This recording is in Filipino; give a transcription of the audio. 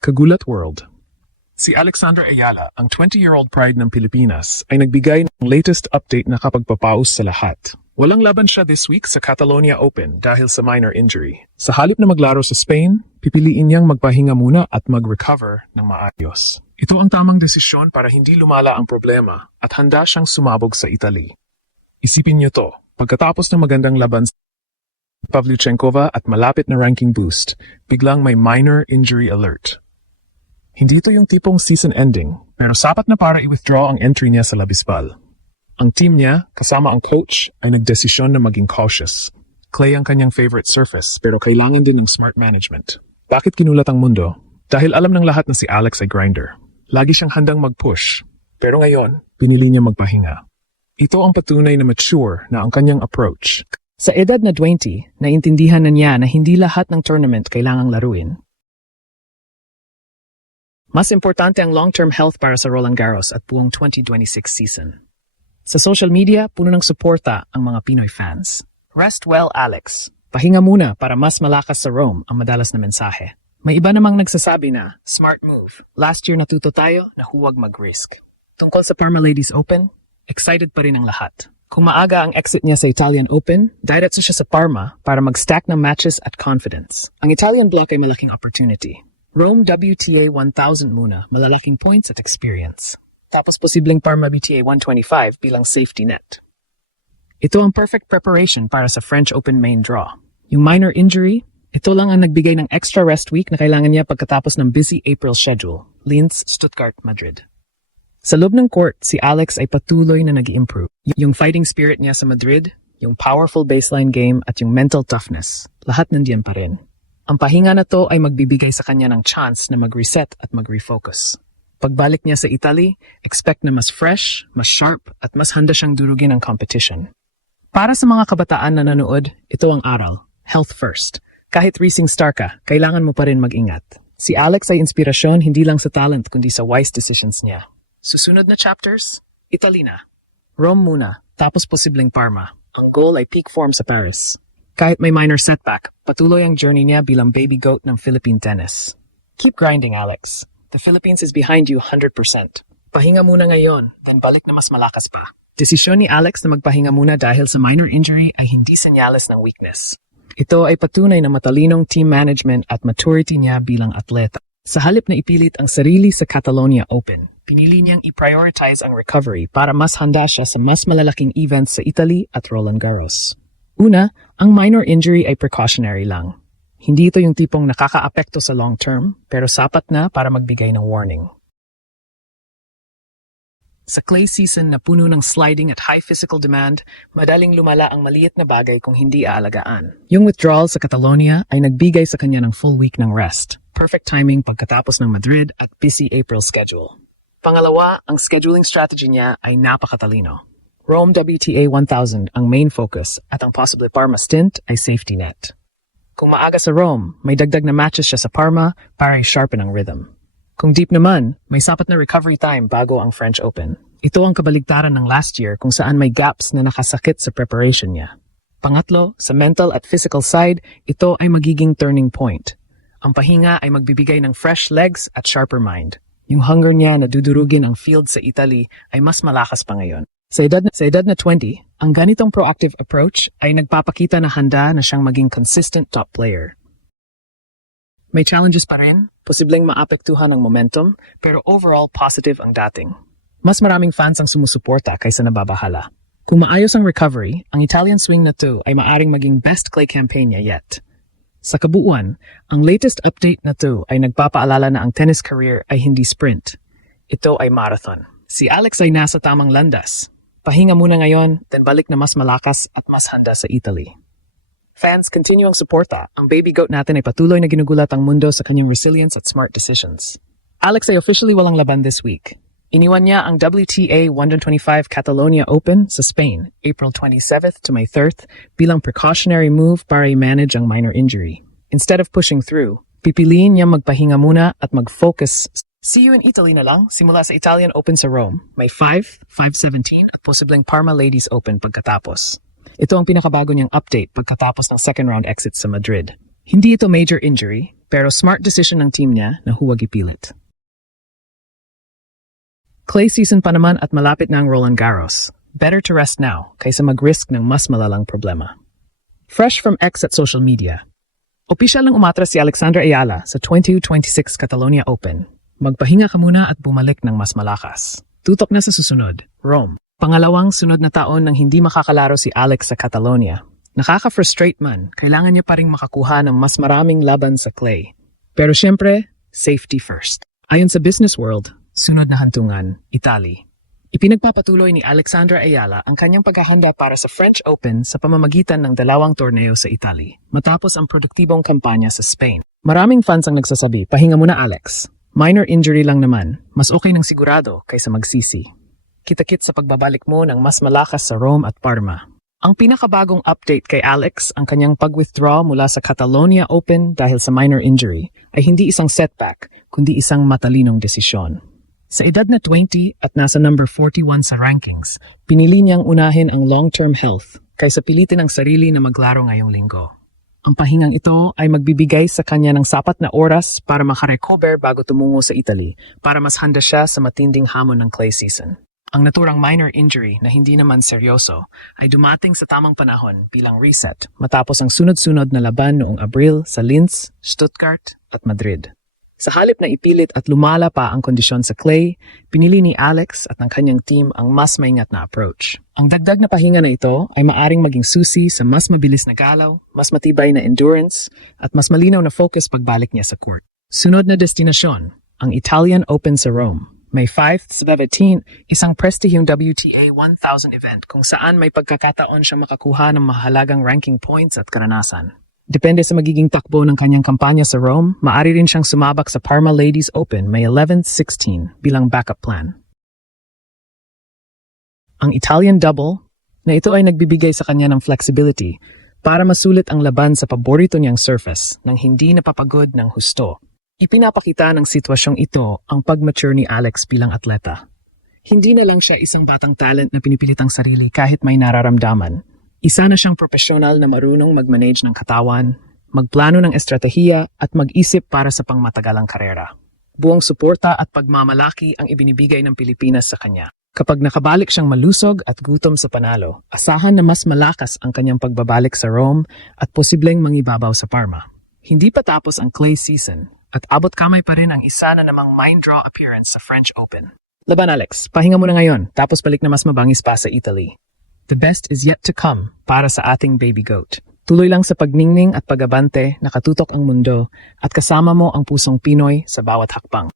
Kagulat World. Si Alexandra Ayala, ang 20-year-old pride ng Pilipinas, ay nagbigay ng latest update na kapagpapaus sa lahat. Walang laban siya this week sa Catalonia Open dahil sa minor injury. Sa halip na maglaro sa Spain, pipiliin niyang magpahinga muna at mag-recover ng maayos. Ito ang tamang desisyon para hindi lumala ang problema at handa siyang sumabog sa Italy. Isipin niyo to, pagkatapos ng magandang laban sa Pavlyuchenkova at malapit na ranking boost, biglang may minor injury alert. Hindi ito yung tipong season ending, pero sapat na para i-withdraw ang entry niya sa Labisbal. Ang team niya, kasama ang coach, ay nagdesisyon na maging cautious. Clay ang kanyang favorite surface, pero kailangan din ng smart management. Bakit kinulat ang mundo? Dahil alam ng lahat na si Alex ay grinder. Lagi siyang handang mag-push, pero ngayon, pinili niya magpahinga. Ito ang patunay na mature na ang kanyang approach. Sa edad na 20, naintindihan na niya na hindi lahat ng tournament kailangang laruin. Mas importante ang long-term health para sa Roland Garros at buong 2026 season. Sa social media, puno ng suporta ang mga Pinoy fans. Rest well, Alex. Pahinga muna para mas malakas sa Rome ang madalas na mensahe. May iba namang nagsasabi na, smart move. Last year natuto tayo na huwag mag-risk. Tungkol sa Parma Ladies Open, excited pa rin ang lahat. Kung maaga ang exit niya sa Italian Open, diretso siya sa Parma para mag-stack ng matches at confidence. Ang Italian block ay malaking opportunity. Rome WTA 1000 muna, malalaking points at experience. Tapos posibleng Parma WTA 125 bilang safety net. Ito ang perfect preparation para sa French Open main draw. Yung minor injury, ito lang ang nagbigay ng extra rest week na kailangan niya pagkatapos ng busy April schedule. Linz, Stuttgart, Madrid. Sa loob ng court, si Alex ay patuloy na nag-i-improve. Yung fighting spirit niya sa Madrid, yung powerful baseline game at yung mental toughness, lahat nandiyan pa rin. Ang pahinga na to ay magbibigay sa kanya ng chance na mag-reset at mag-refocus. Pagbalik niya sa Italy, expect na mas fresh, mas sharp at mas handa siyang durugin ang competition. Para sa mga kabataan na nanood, ito ang aral. Health first. Kahit racing star ka, kailangan mo pa rin mag-ingat. Si Alex ay inspirasyon hindi lang sa talent kundi sa wise decisions niya. Susunod na chapters, Italy na. Rome muna, tapos posibleng Parma. Ang goal ay peak form sa Paris. Kahit may minor setback, patuloy ang journey niya bilang baby goat ng Philippine tennis. Keep grinding, Alex. The Philippines is behind you 100%. Pahinga muna ngayon, then balik na mas malakas pa. Desisyon ni Alex na magpahinga muna dahil sa minor injury ay hindi senyales ng weakness. Ito ay patunay na matalinong team management at maturity niya bilang atleta. Sa halip na ipilit ang sarili sa Catalonia Open, pinili niyang i-prioritize ang recovery para mas handa siya sa mas malalaking events sa Italy at Roland Garros. Una, ang minor injury ay precautionary lang. Hindi ito yung tipong nakaka-apekto sa long term, pero sapat na para magbigay ng warning. Sa clay season na puno ng sliding at high physical demand, madaling lumala ang maliit na bagay kung hindi aalagaan. Yung withdrawal sa Catalonia ay nagbigay sa kanya ng full week ng rest. Perfect timing pagkatapos ng Madrid at busy April schedule. Pangalawa, ang scheduling strategy niya ay napakatalino. Rome WTA 1000 ang main focus at ang possible Parma stint ay safety net. Kung maaga sa Rome, may dagdag na matches siya sa Parma para i-sharpen ang rhythm. Kung deep naman, may sapat na recovery time bago ang French Open. Ito ang kabaligtaran ng last year kung saan may gaps na nakasakit sa preparation niya. Pangatlo, sa mental at physical side, ito ay magiging turning point. Ang pahinga ay magbibigay ng fresh legs at sharper mind. Yung hunger niya na dudurugin ang field sa Italy ay mas malakas pa ngayon. Sa edad na 20, ang ganitong proactive approach ay nagpapakita na handa na siyang maging consistent top player. May challenges pa rin, posibleng maapektuhan ang momentum, pero overall positive ang dating. Mas maraming fans ang sumusuporta kaysa nababahala. Kung maayos ang recovery, ang Italian swing na to ay maaring maging best clay campaign niya yet. Sa kabuuan, ang latest update na to ay nagpapaalala na ang tennis career ay hindi sprint. Ito ay marathon. Si Alex ay nasa tamang landas. Pahinga muna ngayon, then balik na mas malakas at mas handa sa Italy. Fans, continue ang suporta. Ang baby goat natin ay patuloy na ginugulat ang mundo sa kanyang resilience at smart decisions. Alex ay officially walang laban this week. Iniwan niya ang WTA 125 Catalonia Open sa Spain, April 27th to May 3rd, bilang precautionary move para i-manage ang minor injury. Instead of pushing through, pipiliin niya magpahinga muna at mag-focus. See you in Italy na lang, simula sa Italian Open sa Rome. May 5, 5-17 at posibleng Parma Ladies Open pagkatapos. Ito ang pinakabago niyang update pagkatapos ng second round exit sa Madrid. Hindi ito major injury, Pero smart decision ng team niya na huwag ipilit. Clay season pa naman at malapit na ang Roland Garros. Better to rest now kaysa mag-risk ng mas malalang problema. Fresh from X at social media. Opisyal nang umatras si Alexandra Ayala sa 2026 Catalonia Open. Magpahinga ka muna at bumalik ng mas malakas. Tutok na sa susunod, Rome. Pangalawang sunod na taon nang hindi makakalaro si Alex sa Catalonia. Nakaka-frustrate man, kailangan niya pa ring makakuha ng mas maraming laban sa clay. Pero syempre, safety first. Ayon sa Business World, sunod na hantungan, Italy. Ipinagpapatuloy ni Alexandra Ayala ang kanyang paghahanda para sa French Open sa pamamagitan ng dalawang torneo sa Italy, matapos ang produktibong kampanya sa Spain. Maraming fans ang nagsasabi, pahinga muna Alex. Minor injury lang naman, mas okay ng sigurado kaysa magsisi. Kita-kit sa pagbabalik mo ng mas malakas sa Rome at Parma. Ang pinakabagong update kay Alex, ang kanyang pag-withdraw mula sa Catalonia Open dahil sa minor injury, ay hindi isang setback, kundi isang matalinong desisyon. Sa edad na 20 at nasa number 41 sa rankings, pinili niyang unahin ang long-term health kaysa pilitin ang sarili na maglaro ngayong linggo. Ang pahingang ito ay magbibigay sa kanya ng sapat na oras para makarecover bago tumungo sa Italy para mas handa siya sa matinding hamon ng clay season. Ang naturang minor injury na hindi naman seryoso ay dumating sa tamang panahon bilang reset matapos ang sunod-sunod na laban noong Abril sa Linz, Stuttgart at Madrid. Sa halip na ipilit at lumala pa ang kondisyon sa clay, pinili ni Alex at ng kanyang team ang mas maingat na approach. Ang dagdag na pahinga na ito ay maaring maging susi sa mas mabilis na galaw, mas matibay na endurance, at mas malinaw na focus pagbalik niya sa court. Sunod na destinasyon, ang Italian Open sa Rome. May 5th sa 17, isang prestihiyong WTA 1000 event kung saan may pagkakataon siyang makakuha ng mahalagang ranking points at karanasan. Depende sa magiging takbo ng kanyang kampanya sa Rome, maaari rin siyang sumabak sa Parma Ladies Open May 11-16 bilang backup plan. Ang Italian Double, na ito ay nagbibigay sa kanya ng flexibility para masulit ang laban sa paborito niyang surface nang hindi napapagod ng husto. Ipinapakita ng sitwasyong ito ang pag-mature ni Alex bilang atleta. Hindi na lang siya isang batang talent na pinipilit ang sarili kahit may nararamdaman. Isa na siyang profesional na marunong mag-manage ng katawan, magplano ng estratehiya at mag-isip para sa pangmatagalang karera. Buong suporta at pagmamalaki ang ibinibigay ng Pilipinas sa kanya. Kapag nakabalik siyang malusog at gutom sa panalo, asahan na mas malakas ang kanyang pagbabalik sa Rome at posibleng mangibabaw sa Parma. Hindi pa tapos ang clay season at abot kamay pa rin ang isa na namang mind draw appearance sa French Open. Laban Alex, pahinga muna ngayon tapos balik na mas mabangis pa sa Italy. The best is yet to come para sa ating baby goat. Tuloy lang sa pagningning at pag-abante, nakatutok ang mundo at kasama mo ang pusong Pinoy sa bawat hakbang.